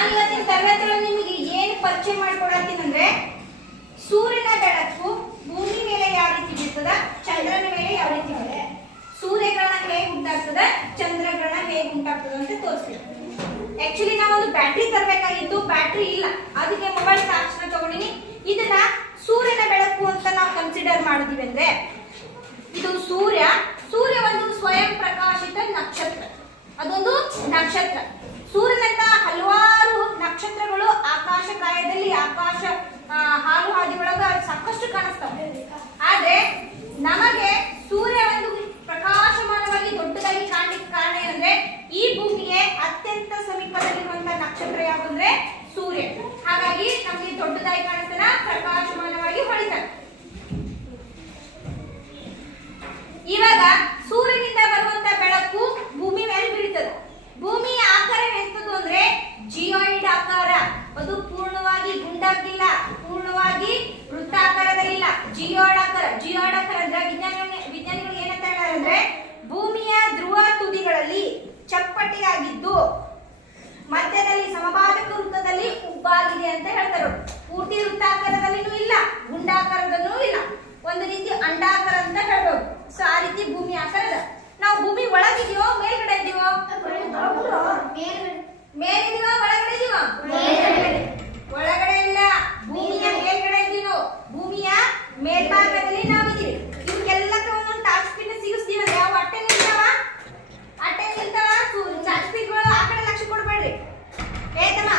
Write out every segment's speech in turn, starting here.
ನಾನು ಇವತ್ತಿನ ತರಗತಿಯಲ್ಲಿ ನಿಮಗೆ ಏನು ಪರಿಚಯ ಮಾಡ್ಕೊಡತ್ತೀನಿ ಅಂದ್ರೆ ಸೂರ್ಯನ ಬೆಳಕು ಭೂಮಿ ಮೇಲೆ ಯಾವ ರೀತಿ ಬೀಳ್ತದ, ಚಂದ್ರನ ಮೇಲೆ ಯಾವ ರೀತಿ ಬೀಳ್ತದೆ? ಸೂರ್ಯಗ್ರಹಣ ಹೇಗೆ ಉಂಟಾಗ್ತದ, ಚಂದ್ರಗ್ರಹಣ ಹೇಗೆ ಉಂಟಾಗ್ತದ ಅಂತ ತೋರಿಸ್ತೀನಿ. ಆಕ್ಚುಲಿ ನಾವು ಒಂದು ಬ್ಯಾಟ್ರಿ ತರಬೇಕಾಗಿತ್ತು ಬ್ಯಾಟ್ರಿ ಇಲ್ಲ. ಅದಕ್ಕೆ ಮೊಬೈಲ್ ಚಾರ್ಜ್ನ ತಗೊಂಡಿನಿ. ಇದನ್ನ ಸೂರ್ಯನ ಬೆಳಕು ಅಂತ ನಾವು ಕನ್ಸಿಡರ್ ಮಾಡಿದೀವಿ ಅಂದ್ರೆ, ಇದು ಸೂರ್ಯ. ಸೂರ್ಯ ಒಂದು ಸ್ವಯಂ ಪ್ರಕಾಶಿತ ನಕ್ಷತ್ರ. ಅದೊಂದು ನಕ್ಷತ್ರ. ಅಂತ ಹೇಳ್ತಾರೆ. ಪೂರ್ತಿ ವೃತ್ತಾಕಾರದಲ್ಲಿನೂ ಇಲ್ಲ ಗುಂಡಾಕಾರದಲ್ಲೂ ಇಲ್ಲ. ಒಂದು ರೀತಿ ಅಂಡಾಕಾರ ಅಂತ ಹೇಳ್ಬೋದು. ಸೊ, ಆ ರೀತಿ ಭೂಮಿ ಆಕಾರದ. ನಾವು ಭೂಮಿ ಒಳಗಿದೆಯೋ, ಮೇಲ್ಗಡೆ ಇದೀವೋ ಮೇಲಿದೀವೋ ಒಳಗಡೆ ಇದೀವೋ ಒಳಗಡೆ ಇಲ್ಲ ಭೂಮಿಯ ಮೇಲ್ಗಡೆ ಇದೀವಿ ನಾವು ಭೂಮಿಯ ಮೇಲ್ಭಾಗದಲ್ಲಿ ನಾವಿದೀವಿ ಇವಕ್ಕೆಲ್ಲಕ್ಕೆ ಒಂದೊಂದು ಟಾಚ್ ಪಿನ್ ಸಿಗಿಸ್ತೀವಿ ಯಾವ ಅಟ್ಟೆ ನಿಲ್ತಾವ ಅಟ್ಟೆ ನಿಲ್ತಾವ ಟಾಚ್ ಪಿನ್ಗಳು ಆ ಕಡೆ ಲಕ್ಷ ಕೊಡ್ಬೇಡ್ರಿ ಏತಮ್ಮ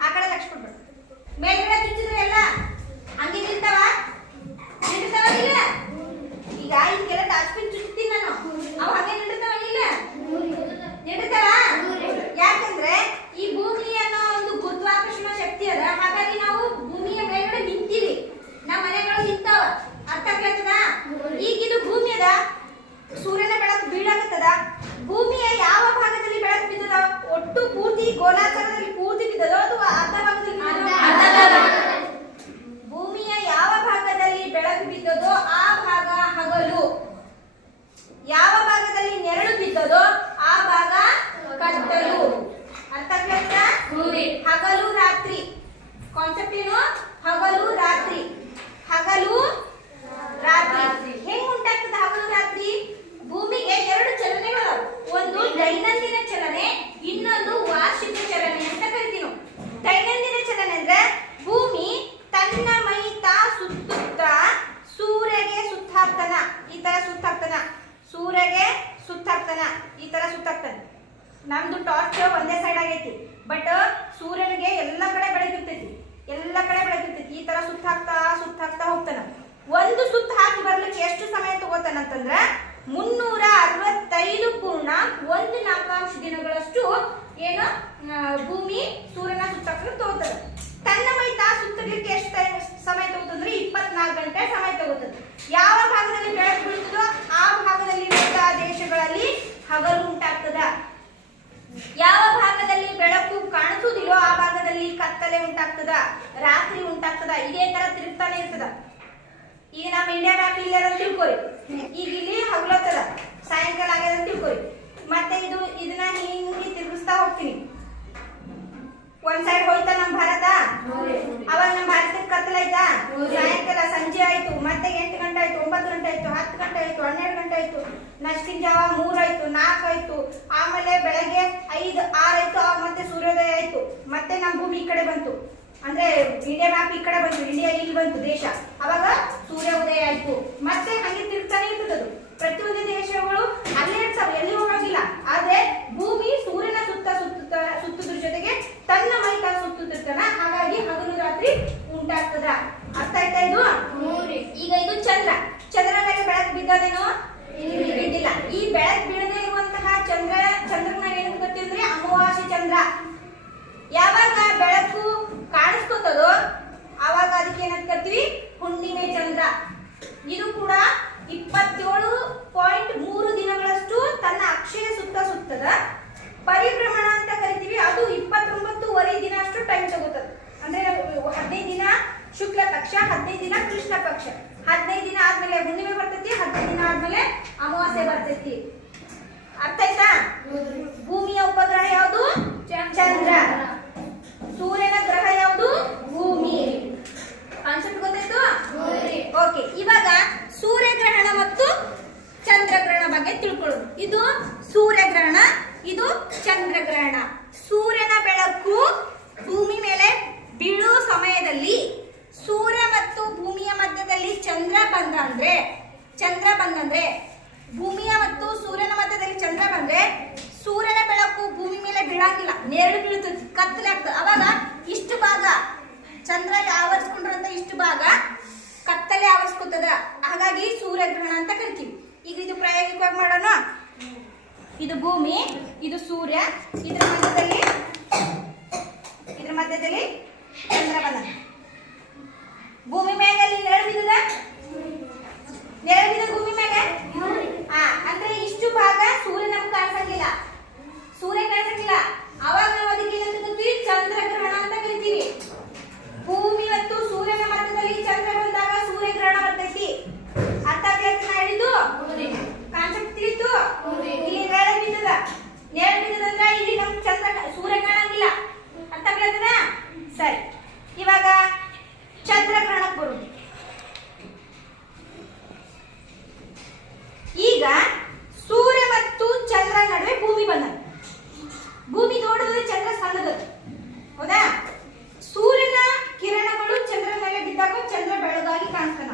ಆ ಕಡೆ ಲಕ್ಷ ಕೊಡ್ಬೇಡ್ರಿ ಮೇಲ್ಗಡೆ ಚುಚ್ಚಿದ್ರೆ ಎಲ್ಲ ಹಂಗೆ ನಿಲ್ತಾವ ನಿಲ್ತಾವ ಇಲ್ಲ ಈಗ ಇದಕ್ಕೆಲ್ಲ ಟಾಚ್ ಪಿನ್ ಚುಚ್ತೀನಿ ನಾನು ಅವು ಹಂಗೆ ನಿಲ್ತಾವ ಇಲ್ಲ ನಿಲ್ತಾವ ಯಾಕಂದ್ರೆ ಈ ಭೂಮಿ ಅನ್ನೋ ಒಂದು ಗುರುತ್ವಾಕರ್ಷಣ ಶಕ್ತಿ ಅದ ಹಾಗಾಗಿ ನಾವು ಭೂಮಿಯ ಮೇಲ್ಗಡೆ ನಿಂತೀವಿ ನಮ್ಮ ಮನೆಗಳು ನಿಂತಾವ ಅರ್ಥ ಆಗ್ಲತ್ತದ ಈಗ ಇದು ಭೂಮಿ ಅದ ಸೂರ್ಯನ ಬೆಳಕು ಬೀಳಾಕತ್ತದ ಭೂಮಿಯ ಯಾವ ಭಾಗದಲ್ಲಿ ಬೆಳಕು ಬಿದ್ದದ ಒಟ್ಟು ಪೂರ್ತಿ ಗೋಲಾಕಾರದಲ್ಲಿ ಪೂರ್ತಿ ಬಿದ್ದದೋ ಅಥವಾ ಅರ್ಧ ಭಾಗದಲ್ಲಿ ಬಿದ್ದದೋ? ಭೂಮಿಯ ಯಾವ ಭಾಗದಲ್ಲಿ ಬೆಳಕು ಬಿದ್ದದೋ ಆ ಭಾಗ ಹಗಲು ಯಾವ ಭಾಗದಲ್ಲಿ ನೆರಳು ಬಿದ್ದದೋ ಆ ಭಾಗ ಕತ್ತಲು ಅರ್ಥ ಆಗ್ತದಾ? ಹಗಲು ರಾತ್ರಿ ಕಾನ್ಸೆಪ್ಟ್ ಹಗಲು, ರಾತ್ರಿ. ಹಗಲು, ರಾತ್ರಿ. ಹೆಂಗ್ ಉಂಟಾಗ್ತದ ಹಗಲು, ರಾತ್ರಿ? ಭೂಮಿಗೆ ಎರಡು ಚಲನೆಗಳು ಒಂದು ದೈನಂದಿನ ಚಲನೆ, ಇನ್ನೊಂದು ವಾರ್ಷಿಕ ಚಲನೆ ಅಂತ ಕರಿತೀವಿ ದೈನಂದಿನ ಚಲನೆ ಅಂದ್ರೆ ಭೂಮಿ ತನ್ನ ಮೈ ತಾ ಸುತ್ತುತ್ತ ಸೂರ್ಯಗೆ ಸುತ್ತಾಕ್ತನ ಈ ತರ ಸುತ್ತಾಕ್ತನ ಸೂರ್ಯಗೆ ಸುತ್ತಾಕ್ತನ ಈ ತರ ಸುತ್ತಾಗ್ತಾನ ನಮ್ದು ಟಾರ್ಚ್ ಒಂದೇ ಸೈಡ್ ಆಗೈತಿ. ಬಟ್ ಸೂರ್ಯನಿಗೆ ಎಲ್ಲ ಕಡೆ ಸುತ್ತಾಕ್ತಾ ತರ ಸುತ್ತಾಗ್ತಾ ಸುತ್ತಾಗ್ತಾ ಹೋಗ್ತಾನ. ಒಂದು ಸುತ್ತ ಹಾಕಿ ಬರ್ಲಿಕ್ಕೆ ಎಷ್ಟು ಸಮಯ ತಗೋತಾನಂತಂದ್ರ ಮುನ್ನೂರ ಅರವತ್ತೈದು ಪೂರ್ಣ ಒಂದು ನಾಲ್ಕಾಂಶ ದಿನಗಳಷ್ಟು ಏನು ಭೂಮಿ ಸೂರ್ಯನ ಸುತ್ತಾಕಲು ತಗೋತದ ತನ್ನ ಮೈ ತಾ ಸುತ್ತಲಿಕ್ಕೆ ಎಷ್ಟು ಸಮಯ ತಗೋತಂದ್ರೆ ಇಪ್ಪತ್ನಾಲ್ಕು ಗಂಟೆ ಸಮಯ ತಗೋತದೆ ಯಾವ ಭಾಗದಲ್ಲಿ ಬೆಳಕು ಬೀಳ್ತದೋ ಆ ಭಾಗದಲ್ಲಿ ಇರುವಂತಹ ದೇಶಗಳಲ್ಲಿ ಹಗಲು ಉಂಟಾಗ್ತದ ಯಾವ ಭಾಗದಲ್ಲಿ ಬೆಳಕು ಕಾಣಿಸುವುದಿಲ್ಲೋ ಆ ಭಾಗದಲ್ಲಿ ಕತ್ತಲೆ ಉಂಟಾಗ್ತದ ರಾತ್ರಿ ಉಂಟಾಗ್ತದ ಇದೇ ತರ ತಿರುಗ್ತಾನೆ ಇರ್ತದ ಈಗ ನಮ್ಮ ಇಂಡಿಯಾ ಮ್ಯಾಪ್ ಇಲ್ಲಿ ಅದ ಅಂತ ತಿಳ್ಕೊರಿ ಈಗ ಇಲ್ಲಿ ಹಗಲತ್ತದ ಸಾಯಂಕಾಲ ಆಗ್ಯದ ಅಂತ ತಿಳ್ಕೊರಿ ಮತ್ತೆ ಇದು ಇದನ್ನ ಹಿಂಗೆ ತಿರುಗಿಸ್ತಾ ಹೋಗ್ತೀನಿ ಒಂದ್ ಸೈಡ್ ಹೋಯ್ತಾ ನಮ್ಮ ಭಾರತ ಅವಾಗ ನಮ್ಮ ಭಾರತಕ್ಕೆ ಕತ್ತಲಾಯ್ತಾ ಸಾಯಂಕಾಲ ಸಂಜೆ ಆಯ್ತು ಮತ್ತೆ ಎಂಟು ಗಂಟೆ ಆಯ್ತು ಒಂಬತ್ತು ಗಂಟೆ ಆಯ್ತು ಹತ್ತು ಗಂಟೆ ಆಯ್ತು ಹನ್ನೆರಡು ಗಂಟೆ ಆಯ್ತು ನಷ್ಟಿನ ಜಾವ ಮೂರಾಯ್ತು, ನಾಲ್ಕಾಯ್ತು, ಆಮೇಲೆ ಬೆಳಗ್ಗೆ ಐದು, ಆರಾಯ್ತು, ಆಗ ಮತ್ತೆ ಸೂರ್ಯೋದಯ ಆಯ್ತು. ಮತ್ತೆ ನಮ್ಮ ಭೂಮಿ ಈ ಕಡೆ ಬಂತು. ಅಂದ್ರೆ ಇಂಡಿಯಾ ಮ್ಯಾಪ್ ಈ ಕಡೆ ಬಂತು ಇಂಡಿಯಾ ಇಲ್ಲಿ ಬಂತು ದೇಶ. ಅವಾಗ ಸೂರ್ಯ ಉದಯ ಆಯ್ತು ಮತ್ತೆ ಹಂಗೆ ತಿರುಗ್ತಾನೆ ಇರ್ತದದು ಪ್ರತಿಯೊಂದು ದೇಶಗಳು ಅಲ್ಲೇ ಇರ್ತಾವೆ ಎಲ್ಲಿ ಹೋಗಂಗಿಲ್ಲ ಆದ್ರೆ ಭೂಮಿ ಸೂರ್ಯನ ಸುತ್ತ ಸುತ್ತ ಸುತ್ತುದ್ರ ಜೊತೆಗೆ ತನ್ನ ಮೈ ತಾನು ಸುತ್ತುತ್ತಿರ್ತಾನ ಹಾಗಾಗಿ ಹಗಲು ರಾತ್ರಿ ಉಂಟಾಗ್ತದ ಅರ್ಥ ಆಯ್ತಾ ಇದು ಈಗ ಇದು ಚಂದ್ರ ಚಂದ್ರ ಮೇಲೆ ಬೆಳಕು ಬಿದ್ದದೇನೋ ಬಿದ್ದಿಲ್ಲ ಈ ಬೆಳಕು ಬೀಳದೇ ಇರುವಂತಹ ಚಂದ್ರ ಚಂದ್ರನ ಏನು ಗೊತ್ತಿ ಅಂದ್ರೆ ಅಮಾವಾಸ್ಯ ಚಂದ್ರ ಯಾವಾಗ ಬೆಳಕು ಕಾಣಿಸ್ಕೊತದೋ ಆವಾಗ ಅದಕ್ಕೆ ಏನಂತ ಕರಿತೀವಿ ಹುಣ್ಣಿಮೆ ಚಂದ್ರ. ಇದು ಕೂಡ ಇಪ್ಪತ್ತೇಳು ಪಾಯಿಂಟ್ ಮೂರು ದಿನಗಳಷ್ಟು ತನ್ನ ಅಕ್ಷಯ ಸುತ್ತ ಸುತ್ತದ. ಪರಿಭ್ರಮಣ ಅಂತ ಕರಿತೀವಿ. ಅದು ಇಪ್ಪತ್ತೊಂಬತ್ತುವರೆ ದಿನ ಅಷ್ಟು ಟೈಮ್ ತಗೋತದ. ಅಂದ್ರೆ ಹದಿನೈದು ದಿನ ಶುಕ್ಲ ಪಕ್ಷ ಹದಿನೈದು ದಿನ ಕೃಷ್ಣ ಪಕ್ಷ. ಹದಿನೈದು ದಿನ ಆದ್ಮೇಲೆ ಹುಣ್ಣಿಮೆ ಬರ್ತೈತಿ ಹದಿನೈದು ದಿನ ಆದ್ಮೇಲೆ ಅಮಾವಾಸ್ಯೆ ಬರ್ತೈತಿ. ಅರ್ಥ ಆಯ್ತಾ? ಭೂಮಿಯ ಉಪಗ್ರಹ ಯಾವುದು? ಚಂದ್ರ. ಸೂರ್ಯನ ಗ್ರಹ ಯಾವುದು? ಭೂಮಿ. ಕಾನ್ಸೆಪ್ಟ್ ಗೊತ್ತಾಯ್ತು? ಓಕೆ ಇವಾಗ ಸೂರ್ಯಗ್ರಹಣ ಮತ್ತು ಚಂದ್ರಗ್ರಹಣ ಬಗ್ಗೆ ತಿಳ್ಕೊಳ್ಳೋದು ಇದು ಸೂರ್ಯಗ್ರಹಣ ಇದು ಚಂದ್ರಗ್ರಹಣ. ಚಂದ್ರ ಆವರಿಸ್ಕೊಂಡಿರೋಂಥ ಇಷ್ಟು ಭಾಗ ಕತ್ತಲೆ ಆವರಿಸ್ಕೊತದ. ಹಾಗಾಗಿ ಸೂರ್ಯಗ್ರಹಣ ಅಂತ ಕರಿತೀವಿ. ಈಗ ಇದು ಪ್ರಾಯೋಗಿಕವಾಗಿ ಮಾಡೋಣ. ಇದು ಭೂಮಿ, ಇದು ಸೂರ್ಯ, ಇದ್ರ ಮಧ್ಯದಲ್ಲಿ ಇದ್ರ ಮಧ್ಯದಲ್ಲಿ ಚಂದ್ರ ಭೂಮಿ ಮ್ಯಾಗ ಅಲ್ಲಿ ನೆರಳು ಬಿದ್ದದ ನೆರಳು ಬಿದ್ದದ ಭೂಮಿ ಮ್ಯಾಗ ಹಾ ಅಂದ್ರೆ ಇಷ್ಟು ಭಾಗ ಸೂರ್ಯ ನಮ್ಗೆ ಕಾಣಿಸಂಗಿಲ್ಲ ಸೂರ್ಯ ಕಾಣಿಸಂಗಿಲ್ಲ ಅವಾಗ ನಾವು ಅದಕ್ಕೆ ಏನಂತ ಕರಿತೀವಿ ಚಂದ್ರಗ್ರಹಣ ಅಂತ ಕರಿತೀವಿ ಭೂಮಿ ಮತ್ತು ಸೂರ್ಯನ ಮಧ್ಯದಲ್ಲಿ ಚಂದ್ರ ಬಂದಾಗ ಸೂರ್ಯಗ್ರಹಣ ಬರ್ತೈತಿ ಅರ್ಥ ಆಗ್ಲತ್ತ ನಾ ಹೇಳಿದ್ದು ಕಾನ್ಸೆಪ್ಟ್ ತಿಳಿತು ಇಲ್ಲಿ ನೆರಳು ಬಿದ್ದದ ನೆರಳು ಬಿದ್ದದ ಅಂದ್ರೆ ಇಲ್ಲಿ ನಮ್ ಚಂದ್ರ ಸೂರ್ಯ ಕಾಣಂಗಿಲ್ಲ ಅರ್ಥ ಆಗ್ಲತ್ತದ ಸರಿ ಇವಾಗ ಚಂದ್ರಗ್ರಹಣಕ್ಕೆ ಬರುದು ಈಗ ಸೂರ್ಯ ಮತ್ತು ಚಂದ್ರ ನಡುವೆ ಭೂಮಿ ಬಂದ ಭೂಮಿ ನೋಡಿದ್ರೆ ಚಂದ್ರ ಸಣ್ಣದು ಹೌದಾ ಸೂರ್ಯನ ಕಿರಣಗಳು ಚಂದ್ರ ಮೇಲೆ ಬಿದ್ದಾಗ ಚಂದ್ರ ಬೆಳಗಾಗಿ ಕಾಣ್ತಾನ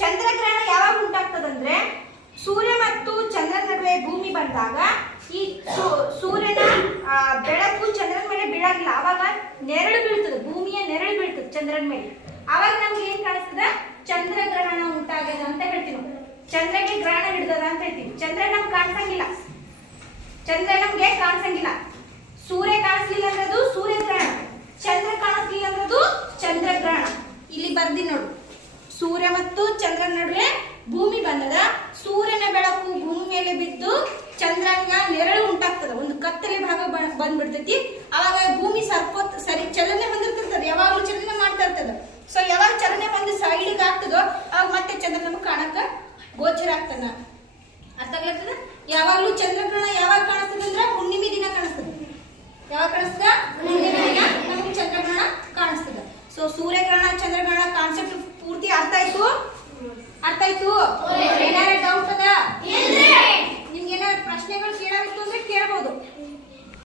ಚಂದ್ರಗ್ರಹಣ ಯಾವಾಗ ಉಂಟಾಗ್ತದಂದ್ರೆ ಸೂರ್ಯ ಮತ್ತು ಚಂದ್ರನ ನಡುವೆ ಭೂಮಿ ಬಂದಾಗ ಈ ಸೂ- ಸೂರ್ಯನ ಆ, ಬೆಳಕು ಚಂದ್ರನ ಮೇಲೆ ಬೀಳಂಗಿಲ್ಲ ಅವಾಗ ನೆರಳು ಬೀಳ್ತದೆ, ಭೂಮಿಯ ನೆರಳು ಬೀಳ್ತದೆ ಚಂದ್ರನ ಮೇಲೆ. ಅವಾಗ ನಮ್ಗೆ ಏನ್ ಕಾಣಿಸ್ತದ? ಚಂದ್ರಗ್ರಹಣ ಉಂಟಾಗ್ಯದ ಅಂತ ಹೇಳ್ತೀವಿ. ಚಂದ್ರಗೆ ಗ್ರಹಣ ಹಿಡ್ದದ ಅಂತ ಹೇಳ್ತೀವಿ ಚಂದ್ರ ನಮ್ಗೆ ಕಾಣಿಸಂಗಿಲ್ಲ. ಚಂದ್ರ ನಮ್ಗೆ ಕಾಣಿಸಂಗಿಲ್ಲ. ಸೂರ್ಯ ಕಾಣಿಸ್ಲಿಲ್ಲ ಸೂರ್ಯಗ್ರಹಣ ಚಂದ್ರ ಕಾಣಿಸ್ಲಿಲ್ಲ ಅಂದ್ರದು ಚಂದ್ರಗ್ರಹಣ ಇಲ್ಲಿ ಬರ್ದಿ ನೋಡು ಸೂರ್ಯ ಮತ್ತು ಚಂದ್ರನ ನಡುವೆ ಭೂಮಿ ಬಂದದ ಸೂರ್ಯನ ಬೆಳಕು ಭೂಮಿ ಮೇಲೆ ಬಿದ್ದು ಚಂದ್ರನ ನೆರಳು ಉಂಟಾಗ್ತದ ಒಂದು ಕತ್ತಲೆ ಭಾಗ ಬ- ಬಂದ್ಬಿಡ್ತೈತಿ ಅವಾಗ ಭೂಮಿ ಸರ್ಕೋತ್ ಸರಿ ಚಲನೆ ಹೊಂದಿರ್ತಿರ್ತದೆ ಯಾವಾಗಲೂ ಚಲನೆ ಮಾಡ್ತಾ ಇರ್ತದೆ. ಸೊ ಯಾವಾಗ ಚಲನೆ ಹೊಂದಿ ಸೈಡಿಗೆ ಆಗ್ತದೋ ಆಗ ಮತ್ತೆ ಚಂದ್ರ ನಮಗೆ ಕಾಣಕ್ಕ ಗೋಚರ ಆಗ್ತಾನ. ಅರ್ಥ ಆಗ್ಲತ್ತದ ಯಾವಾಗಲೂ ಚಂದ್ರಗ್ರಹಣ ಯಾವಾಗ ಕಾಣಿಸ್ತದೆ ಅಂದ್ರೆ ಹುಣ್ಣಿಮೆ ದಿನ ಕಾಣಿಸ್ತದೆ. ಯಾವಾಗ ಕಾಣಿಸ್ತದ?